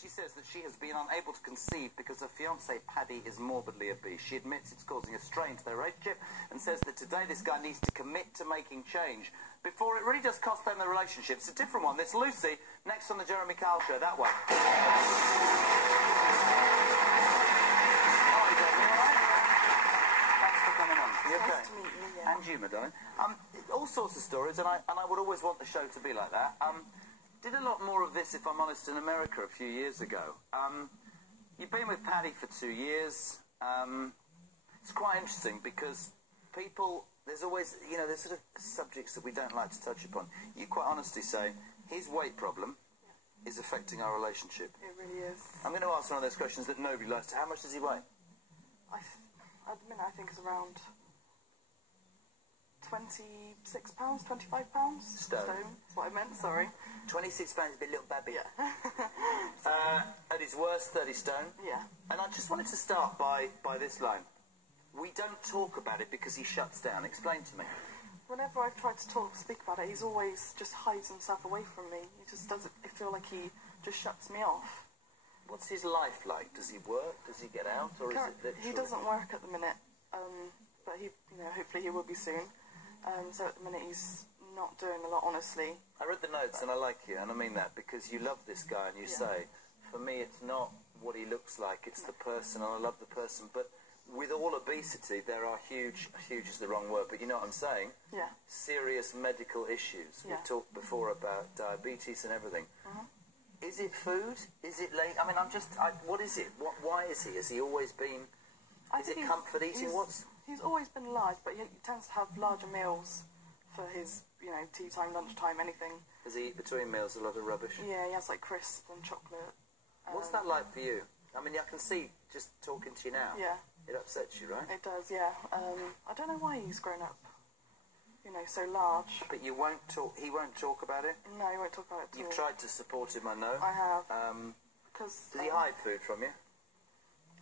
she says that she has been unable to conceive because her fiancé Paddy is morbidly obese. She admits it's causing a strain to their relationship and says that today this guy needs to commit to making change before it really does cost them the relationship. It's a different one. This Lucy, next on the Jeremy Kyle Show, that one. Nice to meet you, yeah. And you, my darling. All sorts of stories, and I would always want the show to be like that. Did a lot more of this, if I'm honest, in America a few years ago. You've been with Paddy for 2 years. It's quite interesting because people, there's always, you know, there's sort of subjects that we don't like to touch upon. You quite honestly say, his weight problem is affecting our relationship. It really is. I'm going to ask one of those questions that nobody likes to. How much does he weigh? At the minute, I think it's around 26 pounds, 25 pounds. Stone. That's what I meant, sorry. 26 pounds, a bit little babby. Yeah. At his worst, 30 stone. Yeah. And I just wanted to start by this line. We don't talk about it because he shuts down. Explain to me. Whenever I've tried to speak about it, he's always just hides himself away from me. He just doesn't feel like he just shuts me off. What's his life like? Does he work? Does he get out? Or is it literally... He doesn't work at the minute, but he, you know, hopefully he will be soon. So at the minute he's not doing a lot, honestly. I read the notes and I like you, and I mean that, because you love this guy and you say, for me it's not what he looks like, it's the person, and I love the person. But with all obesity, there are huge is the wrong word, but you know what I'm saying? Yeah. Serious medical issues. Yeah. We've talked before about diabetes and everything. Is it food? Is it late? I mean, what is it? Why is he? Has he always been... Is it comfort eating? He's always been large, but he tends to have larger meals for his, you know, tea time, lunchtime, anything. Does he eat between meals a lot of rubbish? Yeah, he has like crisps and chocolate. What's that like for you? I mean, I can see just talking to you now. Yeah. It upsets you, right? It does, yeah. I don't know why he's grown up, you know, so large. But you won't talk. He won't talk about it. No, he won't talk about it at all. You've tried to support him, I know. I have. Does he hide food from you?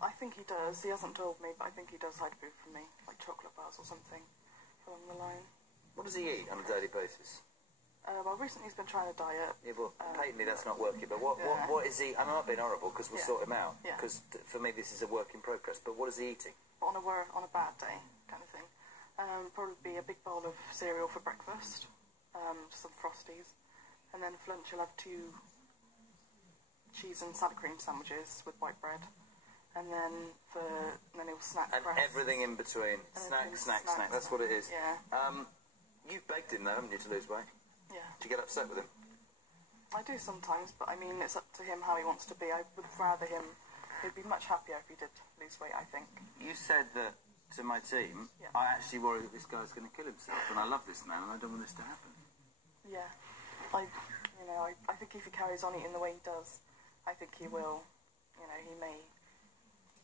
I think he does. He hasn't told me, but I think he does hide food from me, like chocolate bars or something along the line. What does he eat on a daily basis? Well, recently he's been trying to diet. Yeah, well, patently that's not working. But what is he? I'm not being horrible because we'll sort him out. Because for me this is a work in progress. But what is he eating? On a bad day, kind of thing. Probably be a big bowl of cereal for breakfast, some Frosties, and then for lunch he'll have 2 cheese and salad cream sandwiches with white bread. And then he'll snack. And everything in between. Snack. That's what it is. Yeah. You've begged him though, haven't you, to lose weight? Yeah. Do you get upset with him? I do sometimes, but I mean, it's up to him how he wants to be. I would rather him. He'd be much happier if he did lose weight, I think. You said that to my team. Yeah. I actually worry that this guy's going to kill himself, and I love this man, and I don't want this to happen. Yeah. I think if he carries on eating the way he does, I think he will. You know, he may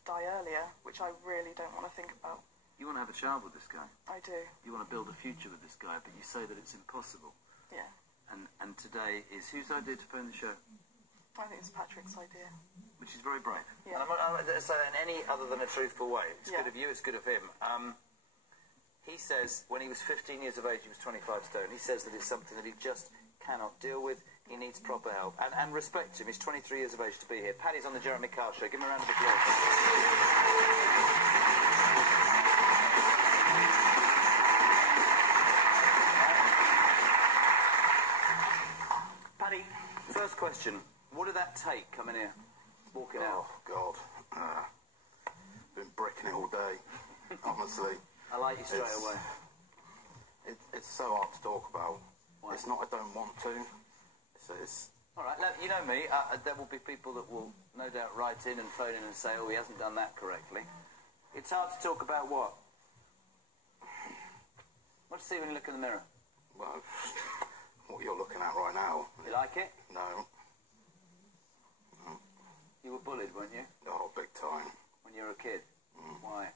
die earlier, which I really don't want to think about. You want to have a child with this guy? I do. You want to build a future with this guy, but you say that it's impossible. Yeah. And today is whose idea to phone the show? I think it's Patrick's idea. Which is very brave. Yeah. And I'm not saying that in any other than a truthful way. It's good of you, it's good of him. He says when he was 15 years of age, he was 25 stone. He says that it's something that he just cannot deal with. He needs proper help. And respect him. He's 23 years of age to be here. Paddy's on the Jeremy Kyle Show. Give him a round of applause. Paddy, first question. What did that take coming here? Walking out? Oh, God. Been bricking it all day, honestly. I like you straight away. It's so hard to talk about. Why? It's not I don't want to. All right, you know me. There will be people that will no doubt write in and phone in and say, oh, he hasn't done that correctly. It's hard to talk about what? What do you see when you look in the mirror? Well, what you're looking at right now. You like it? No. You were bullied, weren't you? Oh, big time. When you were a kid? Why?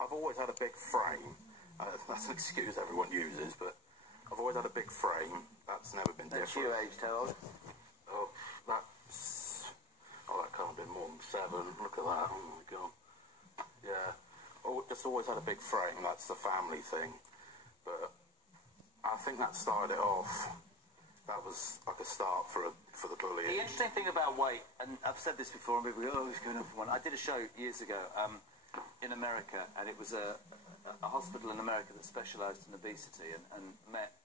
I've always had a big frame. That's an excuse everyone uses, but I've always had a big frame. That's never been different. That's you aged how old? Oh, that can't have been more than 7. Look at that. Oh my God. Yeah. Just always had a big frame. That's the family thing. But I think that started it off. that was like a start for the bullying. The interesting thing about weight, and I've said this before, and people go, oh, he's going off for one. I did a show years ago in America, and it was a hospital in America that specialised in obesity and met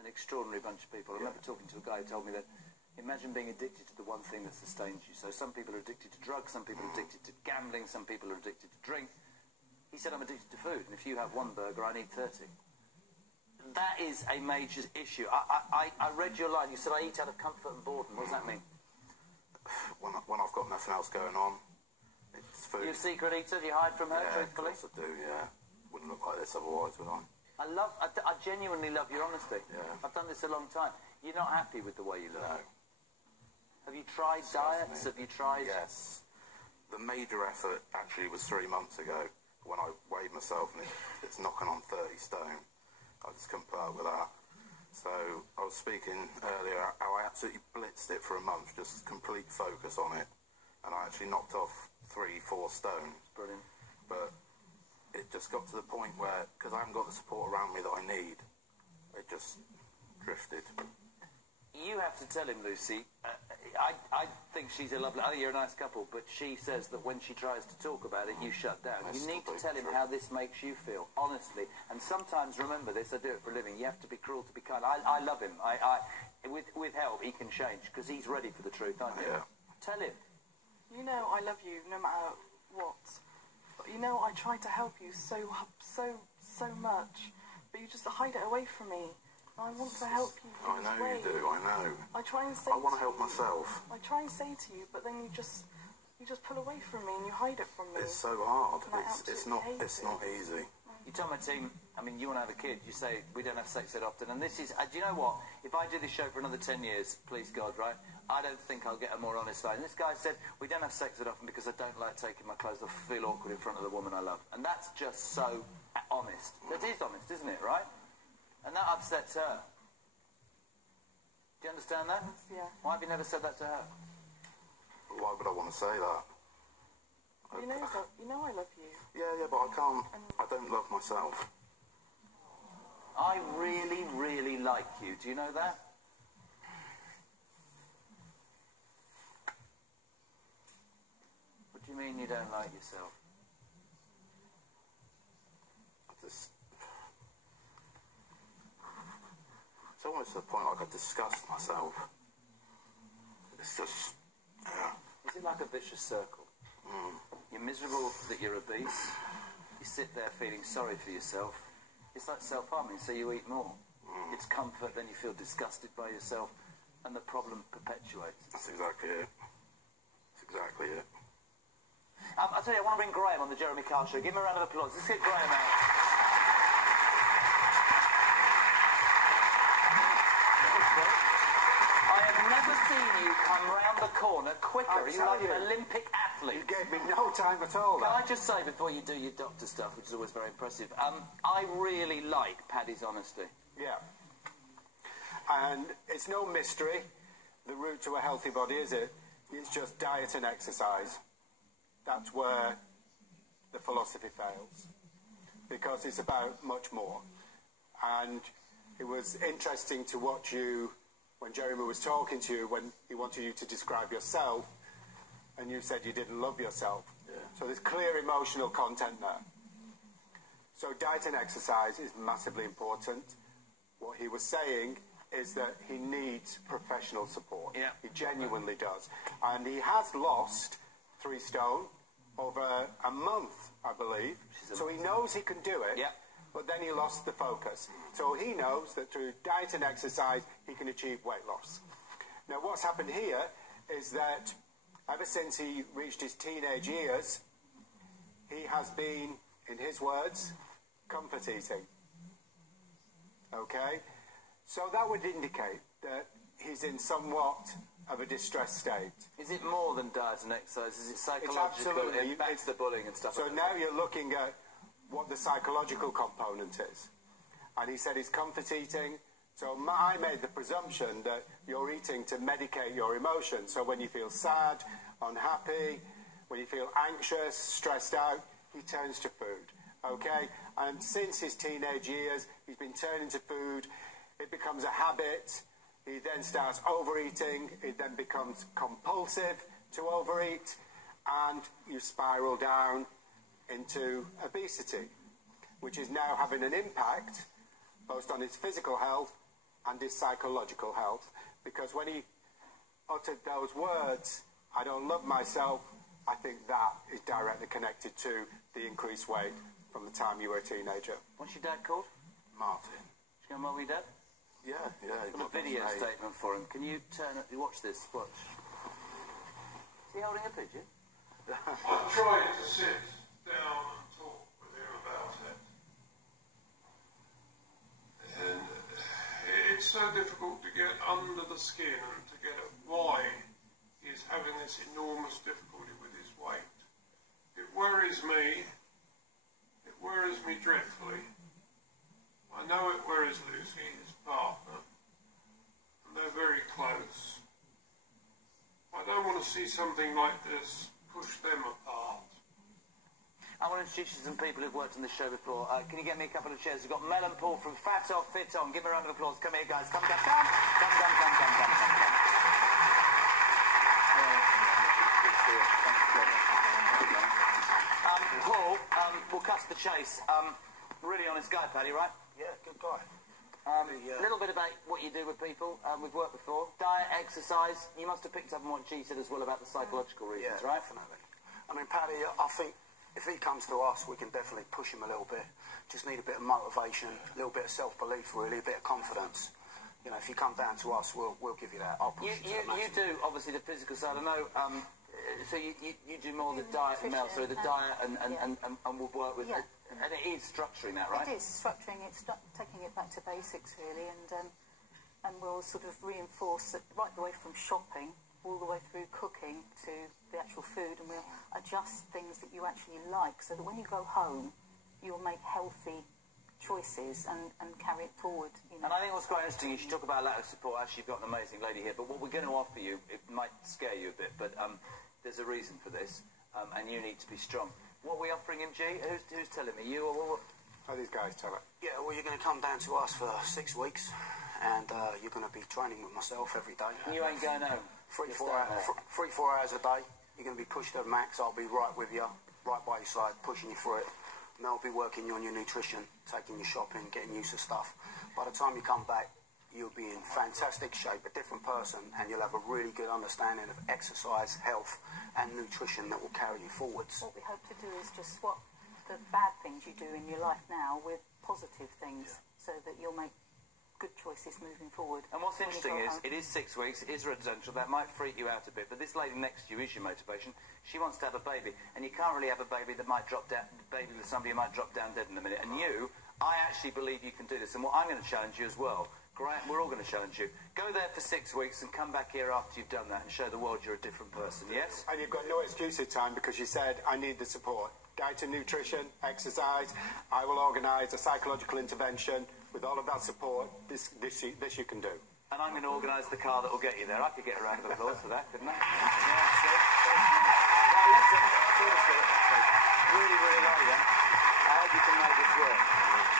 an extraordinary bunch of people. I remember talking to a guy who told me that, imagine being addicted to the one thing that sustains you. So some people are addicted to drugs, some people are addicted to gambling, some people are addicted to drink. He said, I'm addicted to food, and if you have one burger, I need 30. That is a major issue. I read your line. You said, I eat out of comfort and boredom. What does that mean? When I've got nothing else going on, it's food. You're a secret eater? Do you hide from her, truthfully? Of course I do, yeah. Wouldn't look like this otherwise, would I? I genuinely love your honesty. Yeah. I've done this a long time. You're not happy with the way you look? No. Have you tried diets? Have you tried... Yes. The major effort actually was 3 months ago when I weighed myself and it's knocking on 30 stone. I just couldn't put up with that. So I was speaking earlier how I absolutely blitzed it for a month, just complete focus on it. And I actually knocked off 3-4 stone. Brilliant. But it just got to the point where, because I haven't got the support around me that I need, it just drifted. You have to tell him, Lucy, I think she's a lovely... I think you're a nice couple, but she says that when she tries to talk about it, you shut down. You need to tell him how this makes you feel, honestly. And sometimes, remember this, I do it for a living, you have to be cruel to be kind. I love him. With help, he can change, because he's ready for the truth, aren't you? Yeah. Tell him. You know I love you no matter what. You know I try to help you so much, but you just hide it away from me. I want to help you. I know you do, I know. I try and say. I want to help myself. I try and say to you, but then you just pull away from me and you hide it from me. It's so hard. And It's not easy. You tell my team, I mean, you want to have a kid, you say, we don't have sex that often. And this is, do you know what? If I do this show for another 10 years, please God, right, I don't think I'll get a more honest side. And this guy said, we don't have sex that often because I don't like taking my clothes off, feel awkward in front of the woman I love. And that's just so honest. That is honest, isn't it, right? And that upsets her. Do you understand that? Yeah. Why have you never said that to her? Why would I want to say that? You know I love you. Yeah, but I can't. I don't love myself. I really, really like you. Do you know that? What do you mean you don't like yourself? It's almost to the point like I disgust myself. It's just, yeah. Is it like a vicious circle? You're miserable that you're obese. You sit there feeling sorry for yourself. It's like self-harming, so you eat more. It's comfort, then you feel disgusted by yourself, and the problem perpetuates. That's exactly it. That's exactly it. I'll tell you, I want to bring Graham on the Jeremy Kyle show. Give him a round of applause. Let's get Graham out. I have never seen you come round the corner quicker. You're like an Olympic athlete. You gave me no time at all. Can I just say, before you do your doctor stuff, which is always very impressive, I really like Paddy's honesty. Yeah. And it's no mystery, the route to a healthy body, is it? It's just diet and exercise. That's where the philosophy fails. Because it's about much more. And it was interesting to watch you, when Jeremy was talking to you, when he wanted you to describe yourself, and you said you didn't love yourself. Yeah. So there's clear emotional content there. So diet and exercise is massively important. What he was saying is that he needs professional support. Yeah. He genuinely does. And he has lost 3 stone over a month, I believe. So he knows he can do it. Yeah. But then he lost the focus. So he knows that through diet and exercise, he can achieve weight loss. Now, what's happened here is that ever since he reached his teenage years, he has been, in his words, comfort eating. Okay? So that would indicate that he's in somewhat of a distressed state. Is it more than diet and exercise? Is it psychological? absolutely- It backs the bullying and stuff So like now that. you're looking at what the psychological component is. And he said he's comfort eating. So I made the presumption that you're eating to medicate your emotions. So when you feel sad, unhappy, when you feel anxious, stressed out, he turns to food. Okay? And since his teenage years, he's been turning to food. It becomes a habit. He then starts overeating, it then becomes compulsive to overeat, and you spiral down into obesity, which is now having an impact both on his physical health and his psychological health, because when he uttered those words, I don't love myself, I think that is directly connected to the increased weight from the time you were a teenager. What's your dad called? Martin. Do you know what your dad? Yeah. Got a video statement for him. Can you watch this? Watch. Is he holding a pigeon? I tried to sit down and talk with him about it. And it's so difficult to get under the skin and to get at why he's having this enormous difficulty with his weight. It worries me. It worries me dreadfully. I know it worries Lucy, his partner, and they're very close. I don't want to see something like this push them apart. I want to introduce you to some people who've worked on this show before. Can you get me a couple of chairs? We've got Mel and Paul from Fat Off, Fit On. Give me a round of applause. Come here, guys. Come. Paul, we'll cut to the chase. Really honest guy, Paddy, right? Yeah, good guy. A little bit about what you do with people. We've worked before. Diet, exercise. You must have picked up on what G said as well about the psychological reasons, right? Definitely. I mean, Paddy, I think if he comes to us, we can definitely push him a little bit. Just need a bit of motivation, a little bit of self-belief, really, a bit of confidence. You know, if you come down to us, we'll give you that. I'll push you to the maximum. You do, obviously, the physical side. I know, so you do more the diet, Mel, so the diet and we'll work with it. And it is structuring that, right? It is structuring it, taking it back to basics, really, and we'll sort of reinforce it right the way from shopping all the way through cooking to the actual food, and we'll adjust things that you actually like so that when you go home, you'll make healthy choices and carry it forward. You know. And I think what's quite interesting, you should talk about lack of support. Actually, you've got an amazing lady here, but what we're going to offer you, it might scare you a bit, but there's a reason for this, and you need to be strong. What are we offering him, G? Who's telling me? You or what? How these guys tell it? Yeah, well, you're going to come down to us for 6 weeks, and you're going to be training with myself every day. And you ain't going home? 3-4 hours a day. You're going to be pushed to the max. I'll be right with you, right by your side, pushing you through it. And I'll be working you on your nutrition, taking you shopping, getting used to stuff. By the time you come back, you'll be in fantastic shape, a different person, and you'll have a really good understanding of exercise, health, and nutrition that will carry you forwards. What we hope to do is just swap the bad things you do in your life now with positive things, so that you'll make good choices moving forward. And what's interesting is, it is 6 weeks, it is residential, that might freak you out a bit, but this lady next to you is your motivation. She wants to have a baby, and you can't really have a baby that might drop down, baby with somebody who might drop down dead in a minute. And you, I actually believe you can do this, and what I'm going to challenge you as well. Great, we're all going to challenge you. Go there for 6 weeks and come back here after you've done that and show the world you're a different person, yes? And you've got no excuse this time because you said, I need the support. Diet and nutrition, exercise. I will organise a psychological intervention. With all of that support, this you can do. And I'm going to organise the car that will get you there. I could get a round of applause for that, couldn't I? Now, listen, seriously, really, really like you. I hope you can make this work.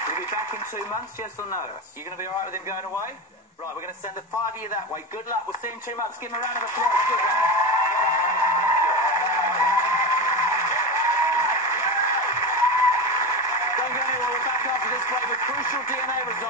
Will you be back in 2 months, yes or no? Yes. You going to be all right with him going away? Right, we're going to send the 5 of you that way. Good luck. We'll see you in 2 months. Give him a round of applause. Good luck. Don't go anywhere. We're back after this break with crucial DNA results.